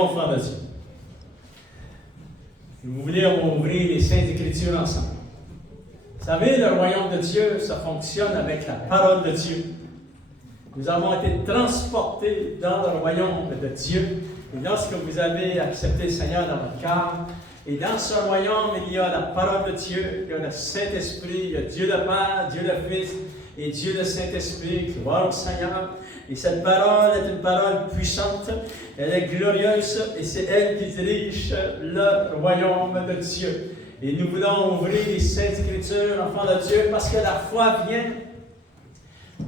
Enfants de Dieu. Vous voulez ouvrir les Saintes Écritures ensemble. Vous savez, le royaume de Dieu, ça fonctionne avec la parole de Dieu. Nous avons été transportés dans le royaume de Dieu. Et lorsque vous avez accepté le Seigneur dans votre cœur, et dans ce royaume, il y a la parole de Dieu, il y a le Saint-Esprit, il y a Dieu le Père, Dieu le Fils et Dieu le Saint-Esprit. Gloire au Seigneur. Et cette parole est une parole puissante, elle est glorieuse et c'est elle qui dirige le royaume de Dieu. Et nous voulons ouvrir les Saintes Écritures, enfants de Dieu, parce que la foi vient.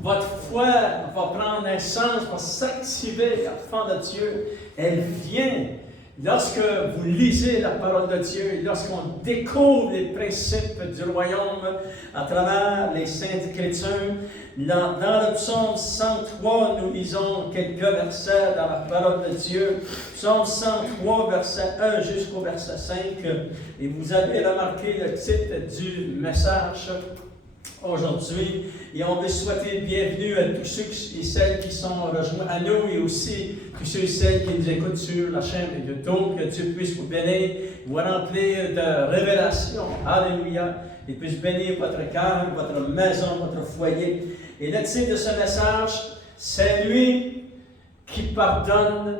Votre foi va prendre un sens, va s'activer, enfants de Dieu. Elle vient lorsque vous lisez la parole de Dieu, lorsqu'on découvre les principes du royaume à travers les Saintes Écritures. Dans le psaume 103, nous lisons quelques versets dans la parole de Dieu. Psaume 103, verset 1 jusqu'au verset 5. Et vous avez remarqué le titre du message aujourd'hui. Et on veut souhaiter bienvenue à tous ceux et celles qui sont rejoints à nous et aussi tous ceux et celles qui nous écoutent sur la chaîne YouTube. Que Dieu puisse vous bénir, vous remplir de révélations. Alléluia. Il puisse bénir votre cœur, votre maison, votre foyer. Et le titre de ce message, c'est lui qui pardonne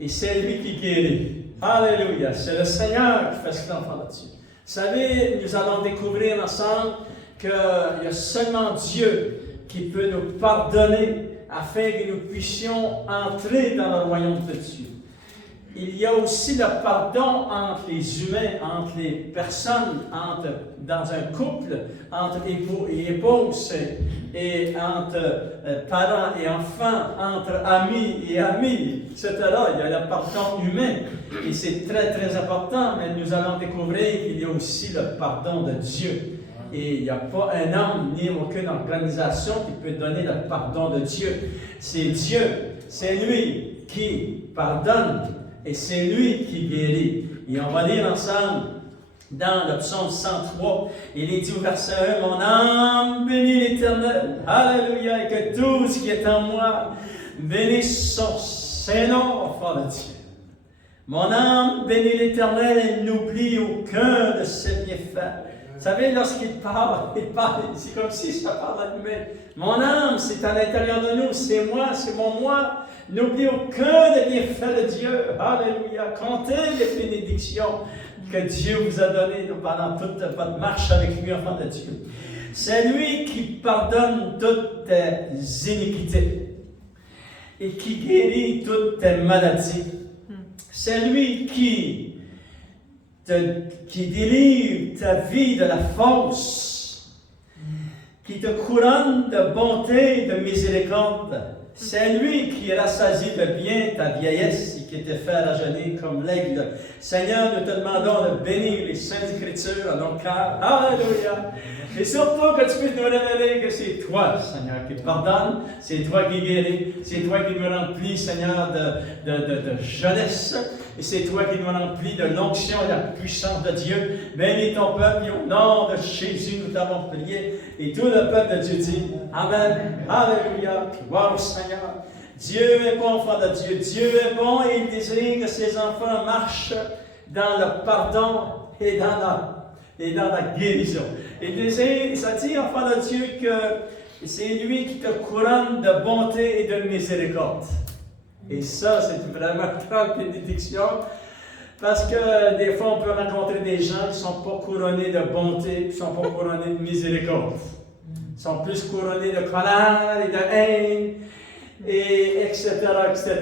et c'est lui qui guérit. Alléluia. C'est le Seigneur qui fait ce l'enfant de Dieu. Vous savez, nous allons découvrir ensemble qu'il y a seulement Dieu qui peut nous pardonner afin que nous puissions entrer dans le royaume de Dieu. Il y a aussi le pardon entre les humains, entre les personnes, dans un couple, entre époux et épouses, et entre parents et enfants, entre amis et amis, etc. Il y a le pardon humain, et c'est très très important, mais nous allons découvrir qu'il y a aussi le pardon de Dieu. Et il n'y a pas un homme ni aucune organisation qui peut donner le pardon de Dieu. C'est Dieu, c'est lui qui pardonne. Et c'est lui qui guérit. Et on va lire ensemble dans le psaume 103. Il est dit au verset 1, « Mon âme bénit l'Éternel. Alléluia. Et que tout ce qui est en moi bénisse son Saint-Nom, enfant de Dieu. Mon âme bénit l'Éternel et n'oublie aucun de ses bienfaits. » Vous savez, lorsqu'il parle, c'est comme si ça parle à lui-même. Mon âme, c'est à l'intérieur de nous, c'est moi, c'est mon moi. N'oublie aucun des bienfaits de Dieu. Alléluia. Comptez les bénédictions que Dieu vous a données pendant toute votre marche avec lui, enfant de Dieu. C'est lui qui pardonne toutes tes iniquités et qui guérit toutes tes maladies. C'est lui qui délivre ta vie de la fosse, qui te couronne de bonté et de miséricorde. C'est lui qui rassasie de bien ta vieillesse et qui te fait rajeunir comme l'aigle. Seigneur, nous te demandons de bénir les Saintes Écritures à nos cœurs. Alléluia! Et surtout que tu puisses nous révéler que c'est toi, Seigneur, qui pardonne, c'est toi qui guéris, c'est toi qui nous remplis, Seigneur, de jeunesse, et c'est toi qui nous remplis de l'onction et de la puissance de Dieu. Bénis ton peuple, et au nom de Jésus, nous t'avons prié, et tout le peuple de Dieu dit Amen. Alléluia. Gloire au Seigneur. Dieu est bon, enfant de Dieu. Dieu est bon et il désire que ses enfants marchent dans le pardon et dans la guérison. Il désire, ça dit, enfant de Dieu, que c'est lui qui te couronne de bonté et de miséricorde. Et ça, c'est vraiment une grande bénédiction. Parce que des fois, on peut rencontrer des gens qui ne sont pas couronnés de bonté, qui ne sont pas couronnés de miséricorde. Ils sont plus couronnés de colère et de haine, et etc., etc.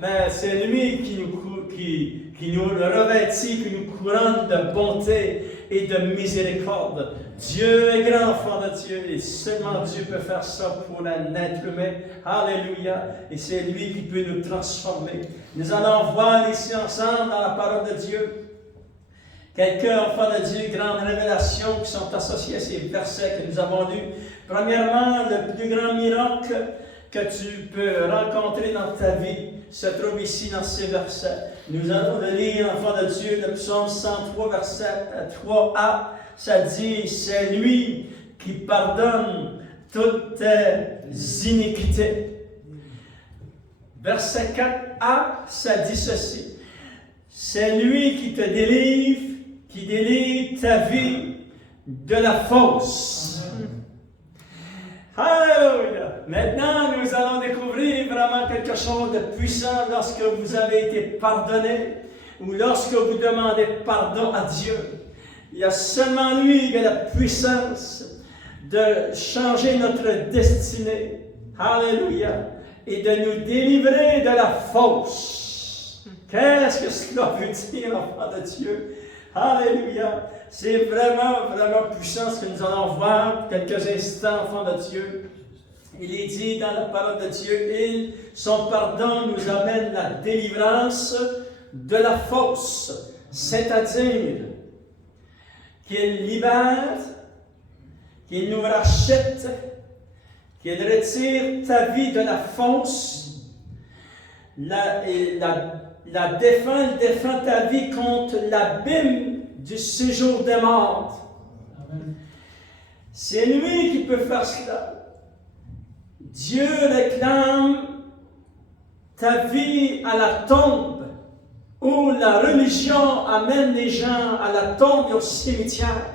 Mais c'est lui qui nous revêtit, qui nous couronne de bonté et de miséricorde. Dieu est grand, enfant de Dieu, et seulement Dieu peut faire ça pour un être humain. Alléluia. Et c'est lui qui peut nous transformer. Nous allons voir ici ensemble dans la parole de Dieu quelques enfants de Dieu, grandes révélations qui sont associées à ces versets que nous avons lus. Premièrement, le plus grand miracle que tu peux rencontrer dans ta vie se trouve ici dans ces versets. Nous allons le lire, enfants de Dieu, le psaume 103, verset 3a. Ça dit, c'est lui qui pardonne toutes tes iniquités. Verset 4, A, ça dit ceci. C'est lui qui te délivre, qui délivre ta vie de la fausse. Alléluia! Maintenant, nous allons découvrir vraiment quelque chose de puissant lorsque vous avez été pardonné ou lorsque vous demandez pardon à Dieu. Il y a seulement lui qui a la puissance de changer notre destinée. Alléluia! Et de nous délivrer de la fausse. Qu'est-ce que cela veut dire, enfant de Dieu? Alléluia! C'est vraiment, vraiment puissant ce que nous allons voir quelques instants, enfants de Dieu. Il est dit dans la parole de Dieu, son pardon nous amène la délivrance de la fausse, c'est-à-dire qu'il libère, qu'il nous rachète, qu'il retire ta vie de la fausse, il défend ta vie contre l'abîme du séjour des morts. C'est lui qui peut faire cela. Dieu réclame ta vie à la tombe, où la religion amène les gens à la tombe et au cimetière.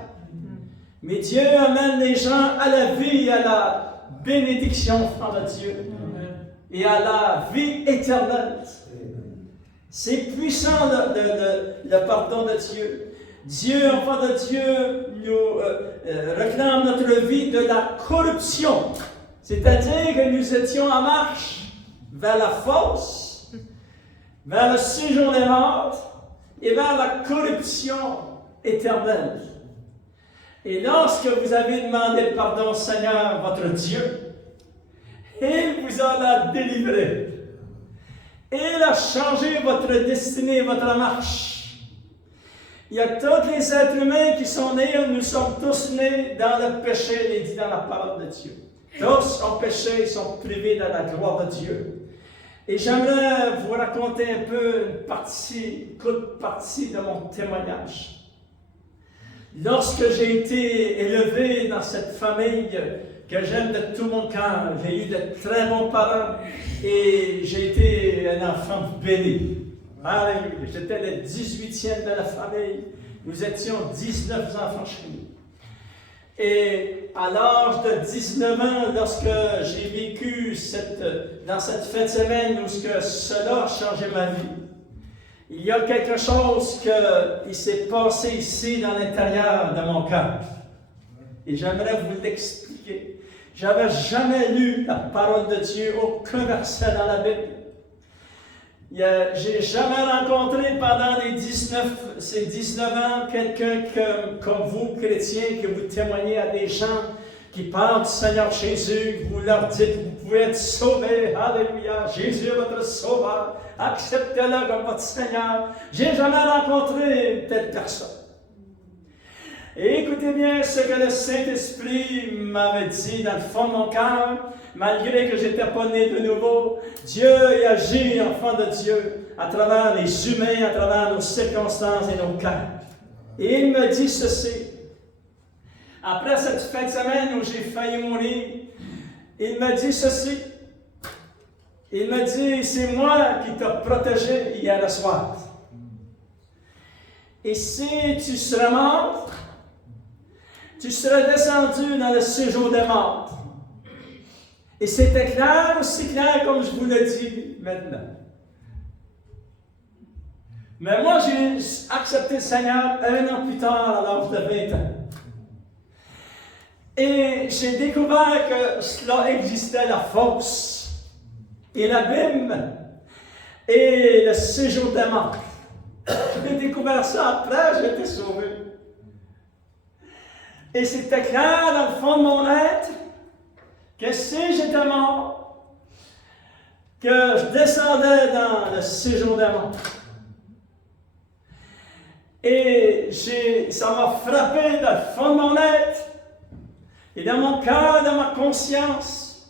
Mais Dieu amène les gens à la vie, à la bénédiction, enfant de Dieu, et à la vie éternelle. C'est puissant le pardon de Dieu. Dieu, enfant de Dieu, nous réclame notre vie de la corruption. C'est-à-dire que nous étions en marche vers la fausse, vers le séjour des morts et vers la corruption éternelle. Et lorsque vous avez demandé pardon au Seigneur, votre Dieu, il vous en a délivré. Il a changé votre destinée, votre marche. Il y a tous les êtres humains qui sont nés, nous sommes tous nés dans le péché, il est dit dans la parole de Dieu. Tous ont péché, ils sont privés de la gloire de Dieu. Et j'aimerais vous raconter un peu une courte partie de mon témoignage. Lorsque j'ai été élevé dans cette famille que j'aime de tout mon cœur, j'ai eu de très bons parents et j'ai été un enfant béni. Alléluia. J'étais le 18e de la famille. Nous étions 19 enfants chez nous. Et à l'âge de 19 ans, lorsque j'ai vécu dans cette fin de semaine où cela a changé ma vie, il y a quelque chose qui s'est passé ici dans l'intérieur de mon cœur. Et j'aimerais vous l'expliquer. Je n'avais jamais lu la parole de Dieu, aucun verset dans la Bible. Je n'ai jamais rencontré pendant ces 19 ans quelqu'un comme vous, chrétiens, que vous témoignez à des gens qui parlent du Seigneur Jésus, vous leur dites, vous pouvez être sauvés, alléluia, Jésus est votre sauveur, acceptez-le comme votre Seigneur. Je n'ai jamais rencontré une telle personne. Et écoutez bien ce que le Saint-Esprit m'avait dit dans le fond de mon cœur, malgré que je n'étais pas né de nouveau. Dieu agit, enfant de Dieu, à travers les humains, à travers nos circonstances et nos cœurs. Et il me dit ceci. Après cette fin de semaine où j'ai failli mourir, il me dit ceci. Il me dit, c'est moi qui t'ai protégé hier soir. Et si tu serais mort, tu serais descendu dans le séjour des morts. Et c'était clair, aussi clair comme je vous le dis maintenant. Mais moi, j'ai accepté le Seigneur 1 an plus tard, à l'âge de 20 ans. Et j'ai découvert que cela existait, la fausse, et l'abîme, et le séjour des morts. J'ai découvert ça après, j'ai été sauvé. Et c'était clair dans le fond de mon être que si j'étais mort, que je descendais dans le séjour des morts. Et ça m'a frappé dans le fond de mon être, et dans mon cœur, dans ma conscience.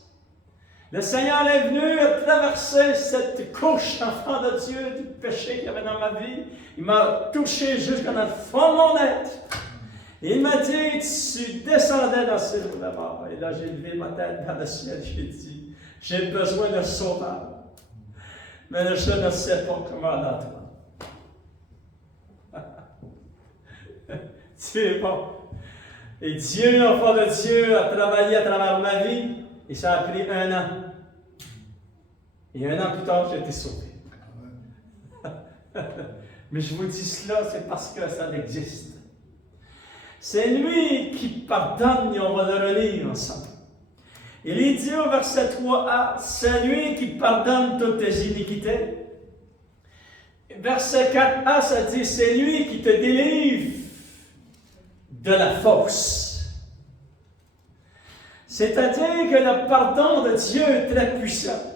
Le Seigneur est venu à traverser cette couche, enfant de Dieu, du péché qu'il y avait dans ma vie. Il m'a touché jusqu'à dans le fond de mon être. Et il m'a dit, tu descendais dans ce séjour de mort. Et là, j'ai levé ma tête vers le ciel, j'ai dit, j'ai besoin d'un sauveur. Mais je ne sais pas comment dans toi. Tu es bon. Et Dieu, enfant de Dieu, a travaillé à travers ma vie, et ça a pris 1 an. Et 1 an plus tard, j'ai été sauvé. Mais je vous dis cela, c'est parce que ça existe. C'est lui qui pardonne, et on va le relire ensemble. Il est dit au verset 3a, c'est lui qui pardonne toutes tes iniquités. Verset 4a, ça dit, c'est lui qui te délivre de la fosse. C'est-à-dire que le pardon de Dieu est très puissant.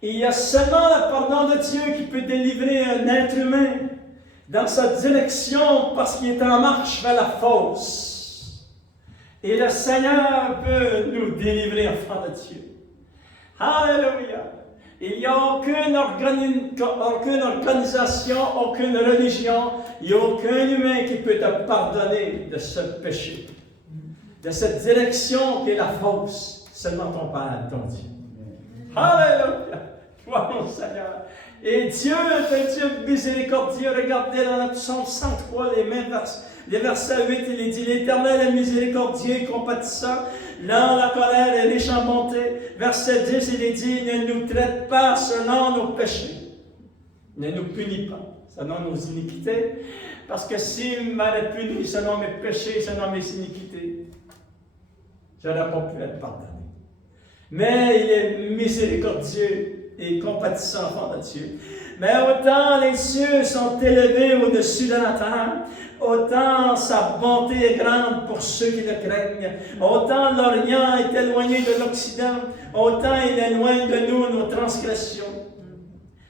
Et il y a seulement le pardon de Dieu qui peut délivrer un être humain dans sa direction parce qu'il est en marche vers la fosse. Et le Seigneur peut nous délivrer, enfants de Dieu. Alléluia! Il n'y a aucune organisation, aucune religion, il n'y a aucun humain qui peut te pardonner de ce péché, de cette direction qui est la fosse. Seulement ton Père, ton Dieu. Alléluia! Gloire au Seigneur. Et Dieu est un Dieu miséricordieux. Regardez dans le psaume 103, les versets 8, il est dit, l'Éternel est miséricordieux et compatissant, lent la colère et riche en bonté. Verset 10, il est dit, ne nous traite pas selon nos péchés. Ne nous punit pas selon nos iniquités. Parce que s'il m'avait puni selon mes péchés, selon mes iniquités, je n'aurais pas pu être pardonné. Mais il est miséricordieux et compatissant, enfant de Dieu. Mais autant les cieux sont élevés au-dessus de la terre, autant sa bonté est grande pour ceux qui le craignent. Autant l'Orient est éloigné de l'Occident, autant il éloigne de nous nos transgressions.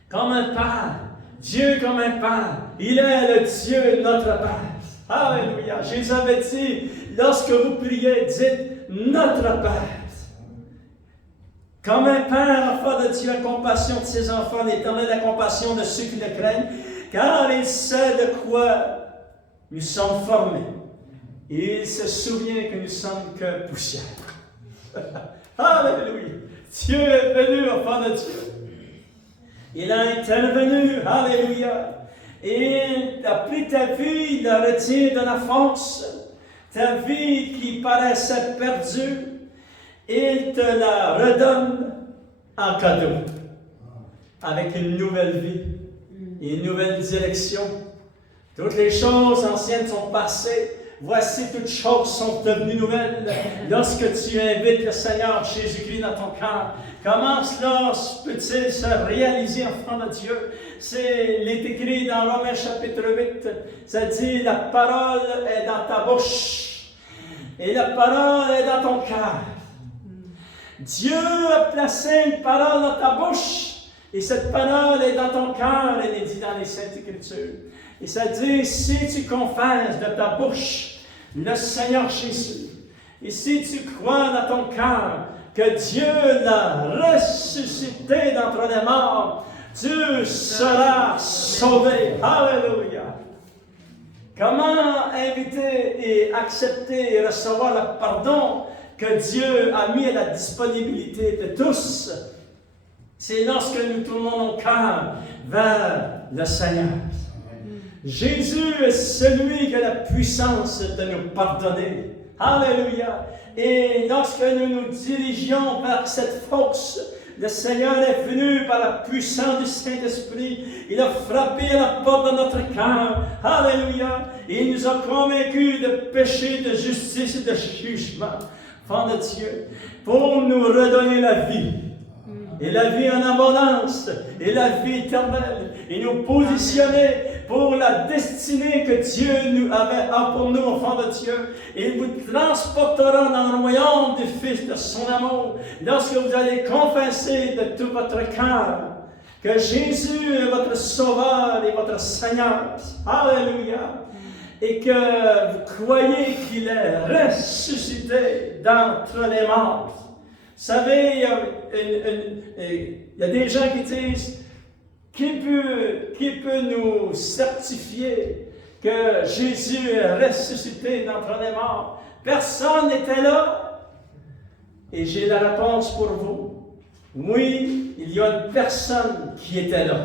Comme un Père, Dieu comme un Père, il est le Dieu notre Père. Alléluia. Jésus avait dit, lorsque vous priez, dites notre Père. Comme un Père, enfant de Dieu, a compassion de ses enfants, l'Éternel a compassion de ceux qui le craignent, car il sait de quoi nous sommes formés. Et il se souvient que nous sommes que poussière. Alléluia! Dieu est venu, enfant de Dieu. Il a intervenu, alléluia. Et il a pris ta vie, il la retient de la force. Ta vie qui paraissait perdue, il te la redonne en cadeau, avec une nouvelle vie, une nouvelle direction. Toutes les choses anciennes sont passées, voici toutes choses sont devenues nouvelles. Lorsque tu invites le Seigneur Jésus-Christ dans ton cœur, comment cela peut-il se réaliser, enfant de Dieu? Il est écrit dans Romains chapitre 8, ça dit, la parole est dans ta bouche, et la parole est dans ton cœur. Dieu a placé une parole dans ta bouche, et cette parole est dans ton cœur, elle est dit dans les Saintes Écritures. Et ça dit, si tu confesses de ta bouche le Seigneur Jésus, et si tu crois dans ton cœur que Dieu l'a ressuscité d'entre les morts, tu seras sauvé. Alléluia! Comment inviter et accepter et recevoir le pardon que Dieu a mis à la disponibilité de tous? C'est lorsque nous tournons nos cœurs vers le Seigneur. Jésus est celui qui a la puissance de nous pardonner. Alléluia! Et lorsque nous nous dirigeons vers cette force, le Seigneur est venu par la puissance du Saint-Esprit. Il a frappé à la porte de notre cœur. Alléluia! Et il nous a convaincus de péché, de justice et de jugement. Enfants de Dieu, pour nous redonner la vie. Et la vie en abondance, et la vie éternelle, et nous positionner pour la destinée que Dieu nous avait pour nous, enfants de Dieu. Et il vous transportera dans le royaume du Fils de son amour, lorsque vous allez confesser de tout votre cœur que Jésus est votre Sauveur et votre Seigneur. Alléluia! Et que vous croyez qu'il est ressuscité d'entre les morts. Vous savez, il y a des gens qui disent, qui peut nous certifier que Jésus est ressuscité d'entre les morts? Personne n'était là. Et j'ai la réponse pour vous. Oui, il y a une personne qui était là.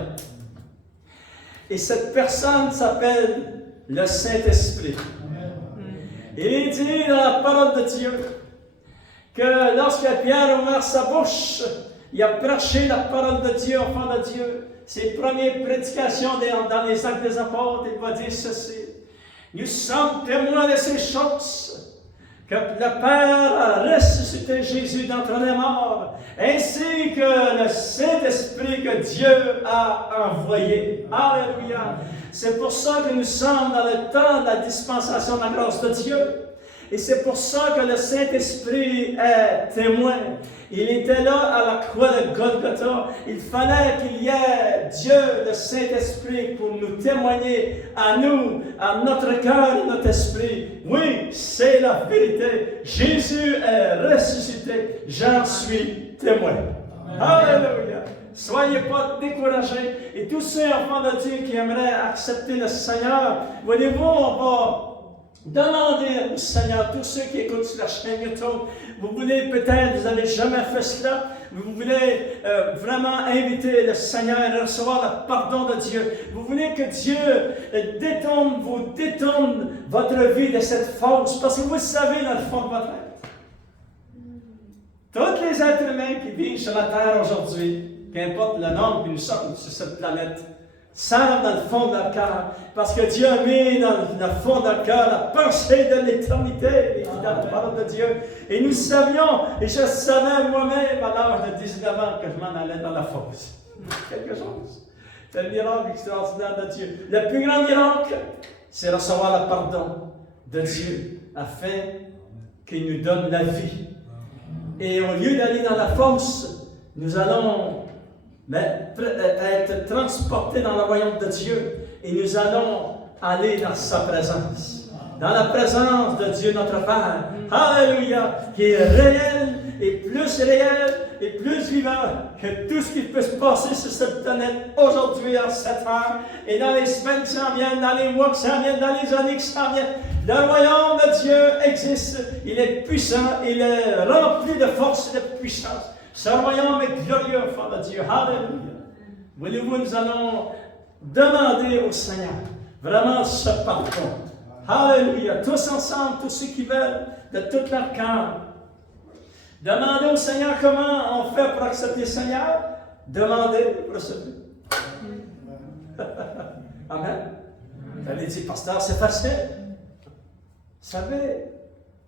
Et cette personne s'appelle le Saint-Esprit. Il est dit dans la parole de Dieu que lorsque Pierre a ouvert sa bouche, il a prêché la parole de Dieu, enfant de Dieu. Ses premières prédications dans les actes des apôtres, il va dire ceci. Nous sommes témoins de ces choses, que le Père a ressuscité Jésus d'entre les morts, ainsi que le Saint-Esprit que Dieu a envoyé. Alléluia! C'est pour ça que nous sommes dans le temps de la dispensation de la grâce de Dieu. Et c'est pour ça que le Saint-Esprit est témoin. Il était là à la croix de Golgotha. Il fallait qu'il y ait Dieu, le Saint-Esprit, pour nous témoigner à nous, à notre cœur et notre esprit. Oui, c'est la vérité. Jésus est ressuscité. J'en suis témoin. Alléluia. Soyez pas découragés. Et tous ceux enfants de Dieu qui aimeraient accepter le Seigneur, voyez-vous, on va demander au Seigneur, tous ceux qui écoutent sur la chaîne YouTube, vous voulez peut-être, vous n'avez jamais fait cela, vous voulez vraiment inviter le Seigneur à recevoir le pardon de Dieu. Vous voulez que Dieu détourne votre vie de cette fausse, parce que vous savez dans le fond de votre être. Tous les êtres humains qui vivent sur la terre aujourd'hui, qu'importe le nombre que nous sommes sur cette planète, savent dans le fond de leur cœur, parce que Dieu a mis dans le fond de leur cœur la pensée de l'éternité, dans la parole de Dieu. Et nous savions, et je savais moi-même à l'âge de 19 ans que je m'en allais dans la fosse. Quelque chose. C'est le miracle extraordinaire de Dieu. Le plus grand miracle, c'est recevoir le pardon de Dieu, afin qu'il nous donne la vie. Et au lieu d'aller dans la fosse, nous allons être transportés dans le royaume de Dieu et nous allons aller dans sa présence. Dans la présence de Dieu notre Père. Alléluia! Qui est réel et plus vivant que tout ce qui peut se passer sur cette planète aujourd'hui à cette heure et dans les semaines qui s'en viennent, dans les mois qui s'en viennent, dans les années qui s'en viennent. Le royaume de Dieu existe. Il est puissant, il est rempli de force et de puissance. Ce royaume est glorieux, enfant de Dieu. Alléluia. Voyez-vous, nous allons demander au Seigneur vraiment ce pardon. Alléluia. Tous ensemble, tous ceux qui veulent, de tout leur cœur. Demandez au Seigneur comment on fait pour accepter le Seigneur. Demandez pour recevoir. Amen. Vous allez dire, pasteur, c'est facile. Vous savez,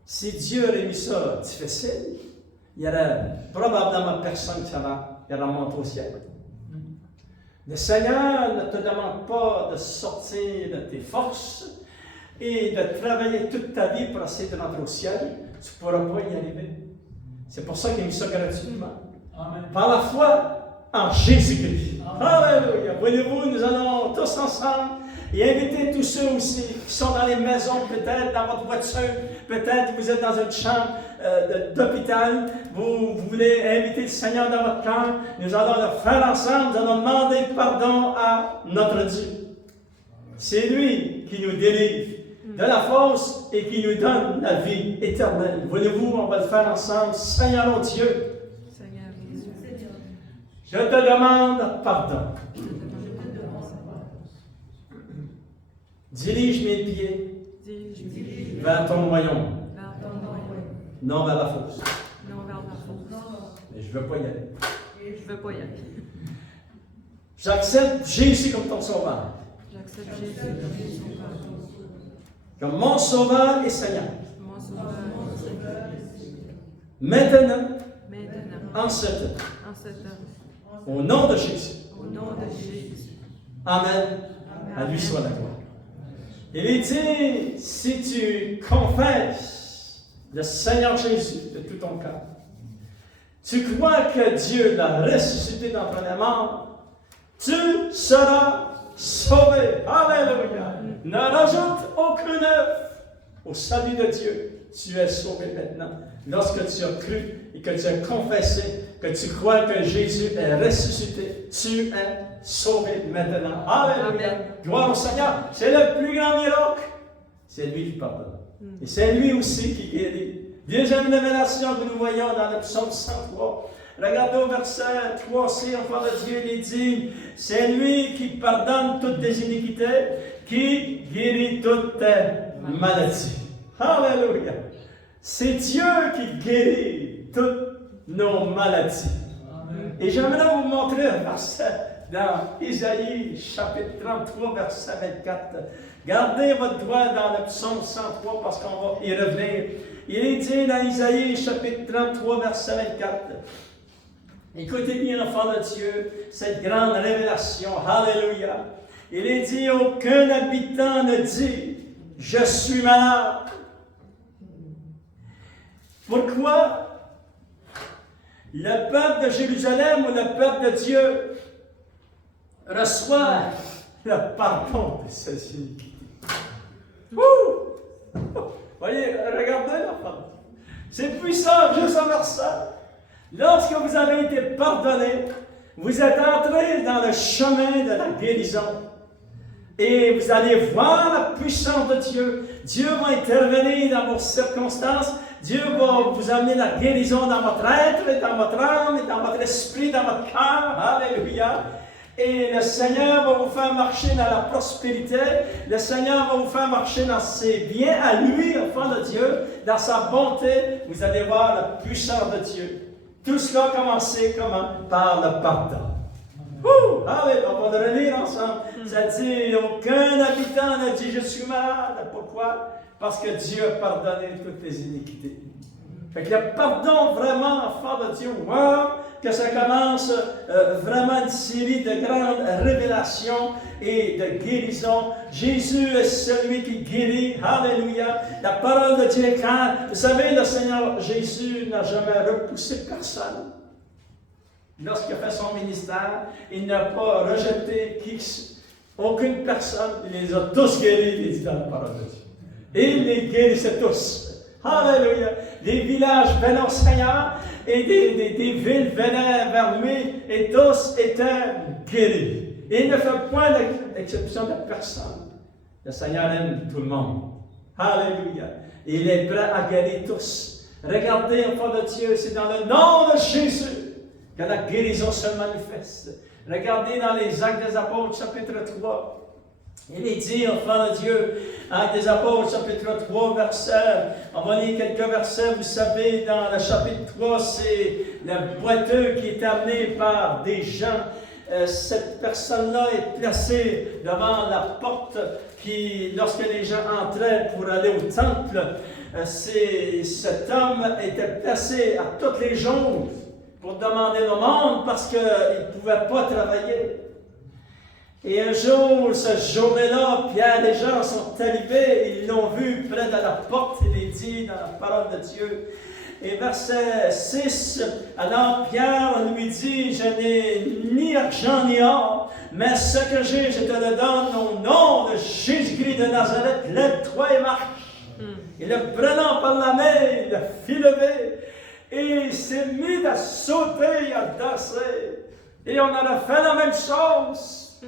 si Dieu aurait mis ça difficile, il y aurait probablement personne qui aurait monté au ciel. Le Seigneur ne te demande pas de sortir de tes forces et de travailler toute ta vie pour essayer de rentrer au ciel. Tu ne pourras pas y arriver. C'est pour ça qu'il a mis ça gratuitement. Amen. Par la foi en Jésus-Christ. Alléluia. Voyez-vous, nous allons tous ensemble et inviter tous ceux aussi qui sont dans les maisons, peut-être dans votre voiture, peut-être que vous êtes dans une chambre d'hôpital, vous voulez inviter le Seigneur dans votre cœur. Nous allons le faire ensemble, nous allons demander pardon à notre Dieu. C'est lui qui nous délivre de la fosse et qui nous donne la vie éternelle. Voulez-vous, on va le faire ensemble. Seigneur mon Dieu, je te demande pardon. Dirige mes pieds vers ton royaume. Non vers la fosse. Mais je ne veux pas y aller. J'accepte Jésus comme ton sauveur. Comme mon sauveur et Seigneur. Maintenant, en ce temps. Au nom de Jésus. Amen. À lui soit la gloire. Il est dit, si tu confesses le Seigneur Jésus de tout ton cœur, tu crois que Dieu l'a ressuscité d'entre les morts, tu seras sauvé. Alléluia. Ne rajoute aucune œuvre au salut de Dieu. Tu es sauvé maintenant. Lorsque tu as cru et que tu as confessé que tu crois que Jésus est ressuscité, tu es sauvé maintenant. Alléluia. Amen. Gloire au Seigneur. C'est le plus grand miracle. C'est lui qui pardonne. Et c'est lui aussi qui guérit. Deuxième révélation que nous voyons dans le psaume 103. Regardez au verset 3c, enfant de Dieu, il dit, c'est lui qui pardonne toutes tes iniquités, qui guérit toutes tes maladies. Alléluia. C'est Dieu qui guérit toutes nos maladies. Amen. Et j'aimerais vous montrer un verset dans Isaïe, chapitre 33, verset 24. Gardez votre doigt dans le psaume 103 parce qu'on va y revenir. Il est dit dans Isaïe, chapitre 33, verset 24. Écoutez bien, enfants de Dieu, cette grande révélation. Alléluia. Il est dit, aucun habitant ne dit, je suis malade. Pourquoi? Le peuple de Jérusalem ou le peuple de Dieu reçoit le pardon de ses iniquités. Voyez, regardez l'enfant. C'est puissant, juste un verset. Lorsque vous avez été pardonné, vous êtes entré dans le chemin de la guérison. Et vous allez voir la puissance de Dieu. Dieu va intervenir dans vos circonstances. Dieu va vous amener la guérison dans votre être, dans votre âme, dans votre esprit, dans votre cœur. Alléluia. Et le Seigneur va vous faire marcher dans la prospérité. Le Seigneur va vous faire marcher dans ses biens à lui, enfant de Dieu, dans sa bonté. Vous allez voir la puissance de Dieu. Tout cela a commencé comment? Par le pardon. Allez, on va le relire ensemble. Ça dit, aucun habitant ne dit, je suis malade. Pourquoi? Parce que Dieu a pardonné toutes les iniquités. Fait que le pardon, vraiment, enfant de Dieu, wow, que ça commence vraiment une série de grandes révélations et de guérisons. Jésus est celui qui guérit. Alléluia. La parole de Dieu, quand, vous savez, le Seigneur Jésus n'a jamais repoussé personne. Lorsqu'il a fait son ministère, il n'a pas rejeté aucune personne. Il les a tous guéris, il dit dans la parole de Dieu. Et il les guérissait tous. Alléluia. Des villages venaient au Seigneur et des villes venaient vers lui et tous étaient guéris. Et il ne fait point d'exception de personne. Le Seigneur aime tout le monde. Alléluia. Et il est prêt à guérir tous. Regardez, enfant de Dieu, c'est dans le nom de Jésus que la guérison se manifeste. Regardez dans les Actes des Apôtres, chapitre 3. Il est dit, enfant de Dieu, Actes des Apôtres, chapitre 3, verset. On va lire quelques versets. Vous savez, dans le chapitre 3, c'est le boiteux qui est amené par des gens. Cette personne-là est placée devant la porte qui, lorsque les gens entraient pour aller au temple, cet homme était placé à tous les jours pour demander le monde parce qu'il ne pouvait pas travailler. Et un jour, ce jour-là, Pierre et Jean sont arrivés, ils l'ont vu près de la porte, il est dit dans la parole de Dieu. Et verset 6, alors Pierre lui dit, je n'ai ni argent ni or, mais ce que j'ai, je te le donne au nom de Jésus-Christ de Nazareth, lève-toi et marche. Et le prenant par la main, il le fit lever. Et il s'est mis à sauter, à danser. Et on en a fait la même chose.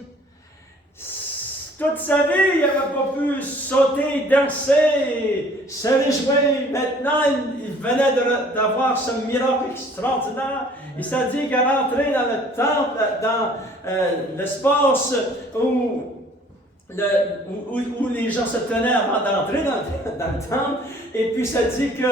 Toute sa vie, il n'avait pas pu sauter, danser, se réjouir. Maintenant, il venait d'avoir ce miracle extraordinaire. Il s'est dit qu'il est rentré dans le temple, dans l'espace où les gens se tenaient avant d'entrer dans le temple. Et puis, ça dit que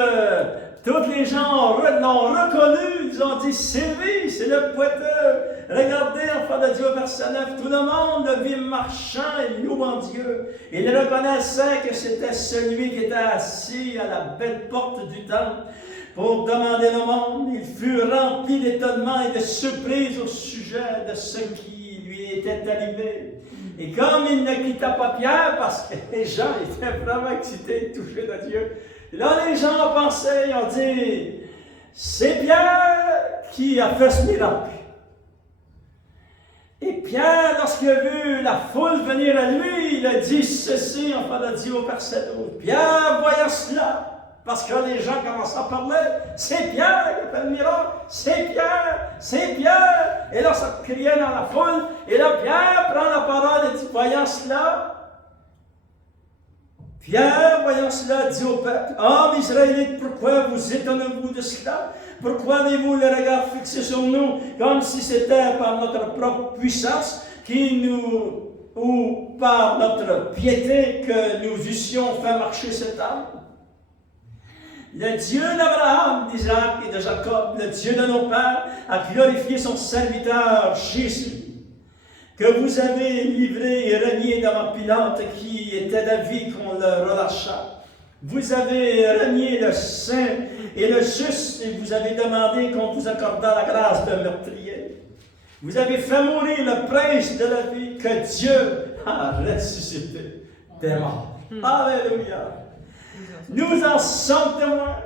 tous les gens l'ont reconnu, ils ont dit, c'est lui, c'est le boiteux. Regardez, enfant de Dieu, verset 9, tout le monde le vit marchant et louant Dieu. Il reconnaissait que c'était celui qui était assis à la belle porte du temple pour demander le monde. Il fut rempli d'étonnement et de surprise au sujet de ce qui lui était arrivé. Et comme il ne quitta pas Pierre, parce que les gens étaient vraiment excités, touchés de Dieu, et là, les gens ont pensé, ils ont dit, c'est Pierre qui a fait ce miracle. Et Pierre, lorsqu'il a vu la foule venir à lui, il a dit ceci, enfant de Dieu, au verset 12. Pierre, voyant cela, parce que les gens commencent à parler, c'est Pierre qui a fait le miracle, c'est Pierre, c'est Pierre. Et là, ça criait dans la foule, et là, Pierre prend la parole et dit, voyant cela, Pierre, voyant cela, dit au peuple, « Hommes Israélites, pourquoi vous étonnez-vous de cela? Pourquoi avez-vous le regard fixé sur nous, comme si c'était par notre propre puissance ou par notre piété que nous eussions fait marcher cet homme? Le Dieu d'Abraham, d'Isaac et de Jacob, le Dieu de nos pères, a glorifié son serviteur Jésus, que vous avez livré et renié devant Pilate, qui était d'avis qu'on le relâcha. Vous avez renié le saint et le juste, et vous avez demandé qu'on vous accordât la grâce de meurtrier. Vous avez fait mourir le prince de la vie que Dieu a ressuscité des morts. Alléluia! Nous en sommes témoins.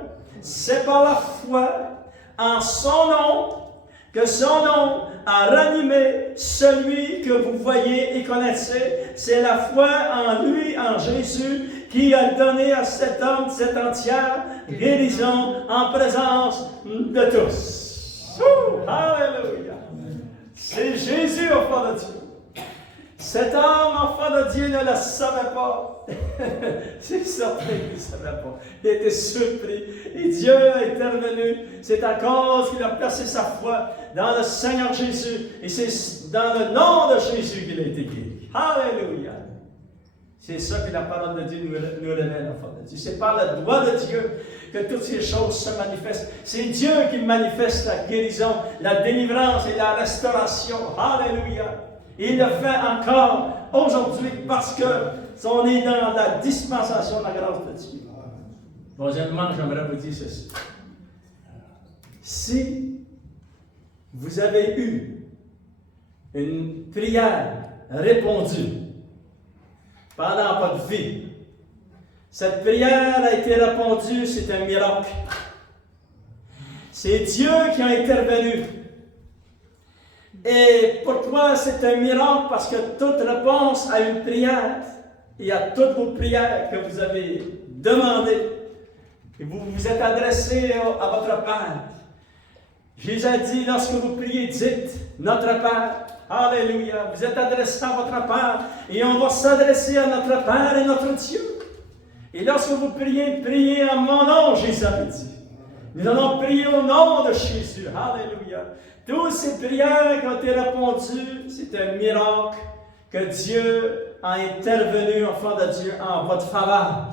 C'est par la foi en son nom que son nom a ranimé celui que vous voyez et connaissez. C'est la foi en lui, en Jésus, qui a donné à cet homme cette entière guérison en présence de tous. Alléluia! C'est Jésus, enfant de Dieu. Cet homme, enfant de Dieu, ne le savait pas. C'est certain qu'il ne savait pas. Il était surpris. Et Dieu est intervenu. C'est à cause qu'il a placé sa foi dans le Seigneur Jésus. Et c'est dans le nom de Jésus qu'il a été guéri. Alléluia! C'est ça que la parole de Dieu nous révèle, enfant de Dieu. C'est par le doigt de Dieu que toutes ces choses se manifestent. C'est Dieu qui manifeste la guérison, la délivrance et la restauration. Alléluia! Et il le fait encore aujourd'hui parce qu'on est dans la dispensation de la grâce de Dieu. Troisièmement, j'aimerais vous dire ceci. Si vous avez eu une prière répondue pendant votre vie, cette prière a été répondue, c'est un miracle. C'est Dieu qui a intervenu. Et pourquoi c'est un miracle? Parce que toute réponse à une prière et à toutes vos prières que vous avez demandées, et vous vous êtes adressé à votre Père. Jésus a dit, lorsque vous priez, dites, notre Père. Alléluia. Vous êtes adressé à votre Père et on va s'adresser à notre Père et notre Dieu. Et lorsque vous priez, priez en mon nom, Jésus a dit. Nous allons prier au nom de Jésus. Alléluia. Toutes ces prières qui ont été répondues, c'est un miracle que Dieu a intervenu, enfant de Dieu, en votre faveur.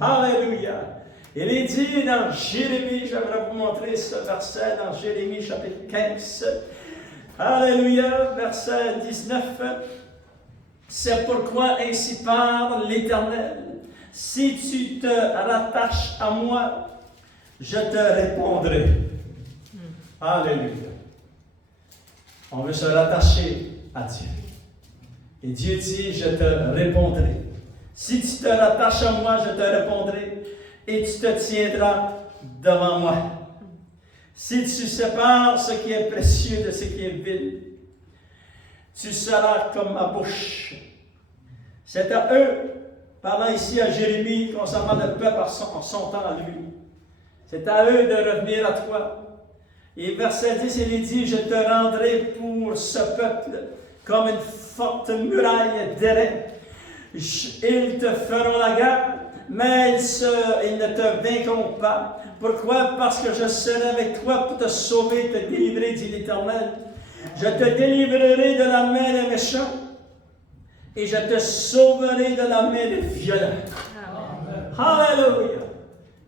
Alléluia. Il est dit dans Jérémie, j'aimerais vous montrer ce verset dans Jérémie chapitre 15. Alléluia, verset 19. C'est pourquoi ainsi parle l'Éternel. Si tu te rattaches à moi, je te répondrai. Alléluia. On veut se rattacher à Dieu. Et Dieu dit, je te répondrai. Si tu te rattaches à moi, je te répondrai. Et tu te tiendras devant moi. Si tu sépares ce qui est précieux de ce qui est vil, tu seras comme ma bouche. C'est à eux, parlant ici à Jérémie, concernant le peuple en son temps à lui. C'est à eux de revenir à toi. Et verset 10, il est dit, je te rendrai pour ce peuple comme une forte muraille d'airain. Ils te feront la guerre, mais ils ne te vaincront pas. Pourquoi? Parce que je serai avec toi pour te sauver, te délivrer, dit l'Éternel. Je te délivrerai de la main des méchants et je te sauverai de la main des violents. Alléluia!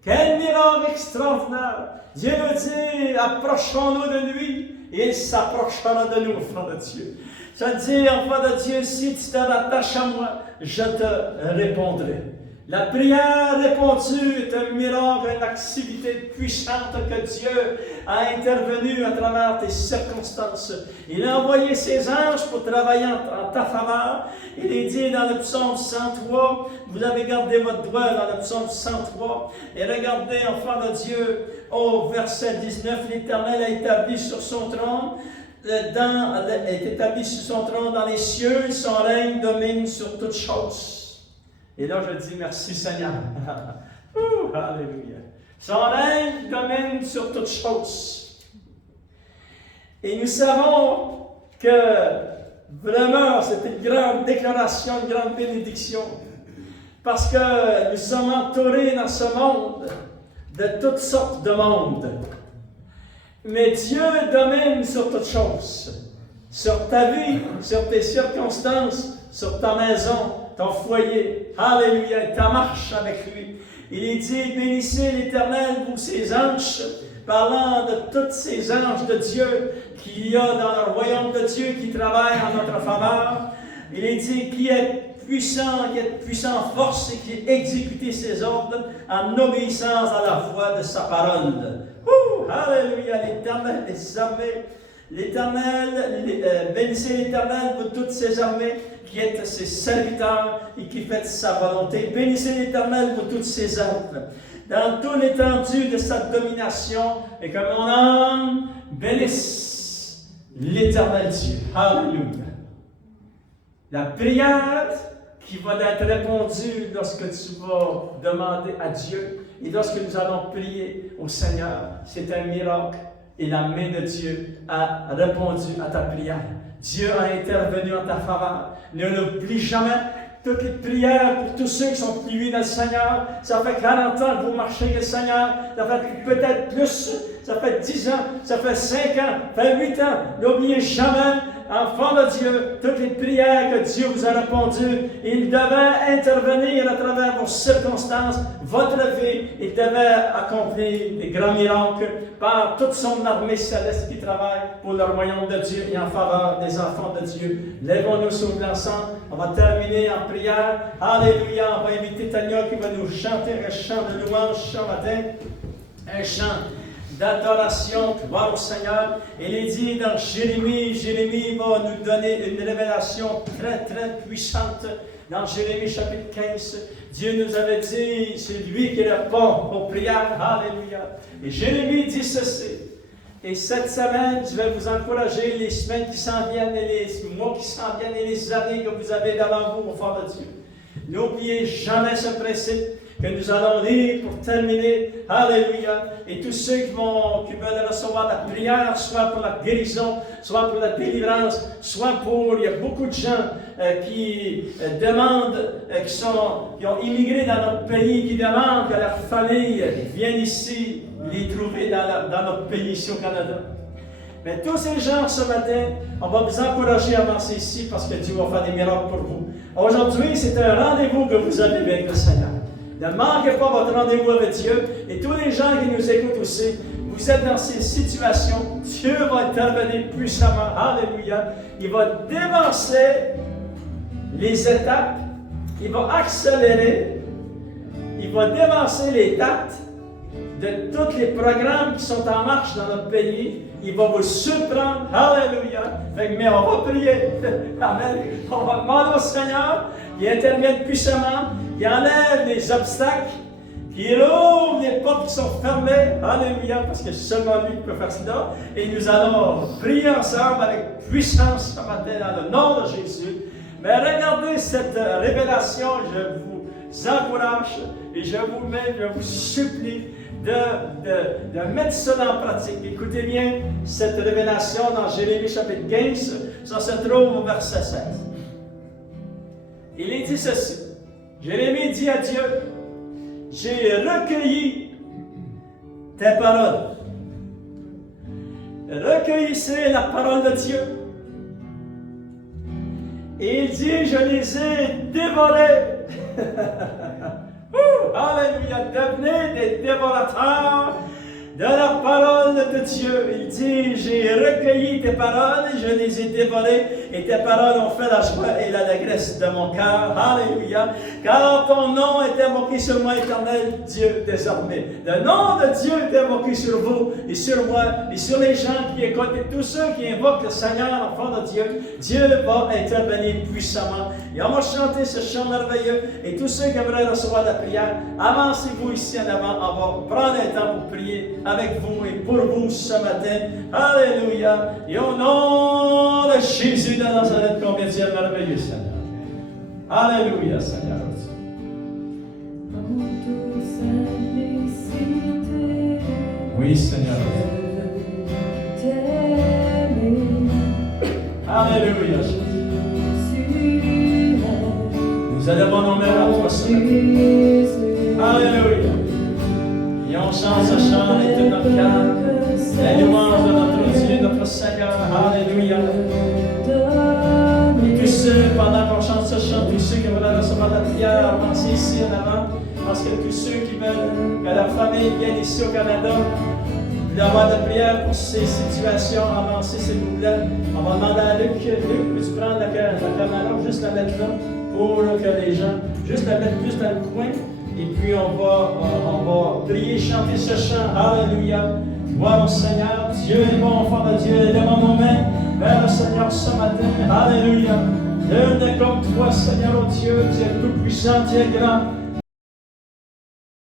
Quel miracle extraordinaire! Dieu nous dit, approchons-nous de lui et il s'approchera de nous, enfant de Dieu. Ça dit, enfant de Dieu, si tu te rattaches à moi, je te répondrai. La prière répondue est un miracle, une activité puissante que Dieu a intervenu à travers tes circonstances. Il a envoyé ses anges pour travailler en ta faveur. Il est dit dans le psaume 103, vous avez gardé votre doigt dans le psaume 103, et regardez, enfant de Dieu, au verset 19, l'Éternel a établi sur son trône, est établi sur son trône dans les cieux, et son règne domine sur toutes choses. Et là, je dis merci Seigneur. Alléluia. Son règne domine sur toutes choses. Et nous savons que vraiment, c'est une grande déclaration, une grande bénédiction. Parce que nous sommes entourés dans ce monde de toutes sortes de mondes. Mais Dieu domine sur toutes choses. Sur ta vie, sur tes circonstances, sur ta maison, ton foyer. Alléluia, ta marche avec lui. Il est dit, bénissez l'Éternel, vous ses anges, parlant de tous ces anges de Dieu qu'il y a dans le royaume de Dieu qui travaillent en notre faveur. Il est dit, qui est puissant en force et qui exécute ses ordres en obéissance à la voix de sa parole. Alléluia, l'Éternel des armées. Bénissez l'Éternel, vous toutes ses armées, qui êtes ses serviteurs et qui faites sa volonté. Bénissez l'Éternel, vous toutes ses œuvres, dans toute l'étendue de sa domination, et que mon âme bénisse l'Éternel Dieu. Alléluia. La prière qui va être répondue lorsque tu vas demander à Dieu, et lorsque nous allons prier au Seigneur, c'est un miracle. Et la main de Dieu a répondu à ta prière. Dieu a intervenu en ta faveur. Ne l'oublie jamais. Toutes les prières pour tous ceux qui sont plus dans le Seigneur. Ça fait 40 ans que vous marchez avec le Seigneur. Ça fait peut-être plus. Ça fait 10 ans. Ça fait 5 ans. Ça fait 8 ans. N'oubliez jamais, enfants de Dieu, toutes les prières que Dieu vous a répondues. Il devait intervenir à travers vos circonstances, votre vie. Il devait accomplir des grands miracles par toute son armée céleste qui travaille pour le royaume de Dieu et en faveur des enfants de Dieu. Lèvons-nous sur l'ensemble. On va terminer en prière. Alléluia. On va inviter Tania qui va nous chanter un chant de louange ce matin. Un chant d'adoration, gloire au Seigneur. Il est dit dans Jérémie va nous donner une révélation très, très puissante. Dans Jérémie chapitre 15, Dieu nous avait dit, c'est lui qui répond aux prières. Alléluia. Et Jérémie dit ceci. Et cette semaine, je vais vous encourager, les semaines qui s'en viennent, et les mois qui s'en viennent, et les années que vous avez devant vous, au fond de Dieu. N'oubliez jamais ce principe que nous allons lire pour terminer. Alléluia. Et tous ceux qui veulent recevoir la prière, soit pour la guérison, soit pour la délivrance, soit pour, il y a beaucoup de gens qui demandent, qui ont immigré dans notre pays, qui demandent que leur famille vienne ici les trouver dans notre pays, ici au Canada. Mais tous ces gens, ce matin, on va vous encourager à avancer ici parce que Dieu va faire des miracles pour vous. Aujourd'hui, c'est un rendez-vous que vous avez avec le Seigneur. Ne manquez pas votre rendez-vous avec Dieu. Et tous les gens qui nous écoutent aussi, vous êtes dans ces situations, Dieu va intervenir puissamment. Alléluia. Il va dévancer les étapes. Il va accélérer. Il va dévancer les dates de tous les programmes qui sont en marche dans notre pays. Il va vous surprendre. Alléluia. Mais on va prier. Amen. On va demander au Seigneur qui intervienne puissamment, qui enlève les obstacles, qui ouvre les portes qui sont fermées. Alléluia. Parce que seulement lui peut faire cela. Et nous allons prier ensemble avec puissance ce matin dans le nom de Jésus. Mais regardez cette révélation. Je vous encourage et je vous supplie de mettre cela en pratique. Écoutez bien cette révélation dans Jérémie chapitre 15, ça se trouve au verset 16. Il est dit ceci. Jérémie dit à Dieu, j'ai recueilli tes paroles. Recueillissez la parole de Dieu. Et il dit, je les ai dévorées. Alléluia, devenez des dévorateurs de la parole de Dieu. Il dit, j'ai recueilli tes paroles et je les ai dévorées et tes paroles ont fait la joie et l'allégresse de mon cœur. Alléluia. Car ton nom est invoqué sur moi, éternel Dieu, désormais. Le nom de Dieu est invoqué sur vous et sur moi et sur les gens qui écoutent et tous ceux qui invoquent le Seigneur, enfant de Dieu. Dieu va intervenir puissamment. Et on va chanter ce chant merveilleux et tous ceux qui aimeraient recevoir la prière, avancez-vous ici en avant. On va prendre un temps pour prier avec vous et pour vous ce matin. Alléluia. Et au nom de Jésus de Nazareth, combien Dieu est merveilleux, Seigneur. Alléluia, Seigneur. Oui, Seigneur. Alléluia. Nous Nous élevons nos mains à toi ce matin. Alléluia. Et on chante ce chant et tout notre cœur. La louange de notre Dieu, notre Seigneur. Alléluia. Et que ceux, pendant qu'on chante ce chant, tous ceux qui veulent recevoir la prière, avancez ici en avant. Parce que tous ceux qui veulent que la famille vienne ici au Canada, d'avoir de la prière pour ces situations, avancez s'il vous plaît. On va demander à Luc, peux-tu prendre la caméra, juste la mettre là, pour que les gens, juste la mettre plus dans le coin. Et puis on va prier, chanter ce chant. Alléluia. Gloire au Seigneur. Dieu est bon, enfant de Dieu. Lèvons nos mains vers le Seigneur ce matin. Alléluia. Nul n'est comme toi, Seigneur, oh Dieu. Tu es tout puissant, tu es grand.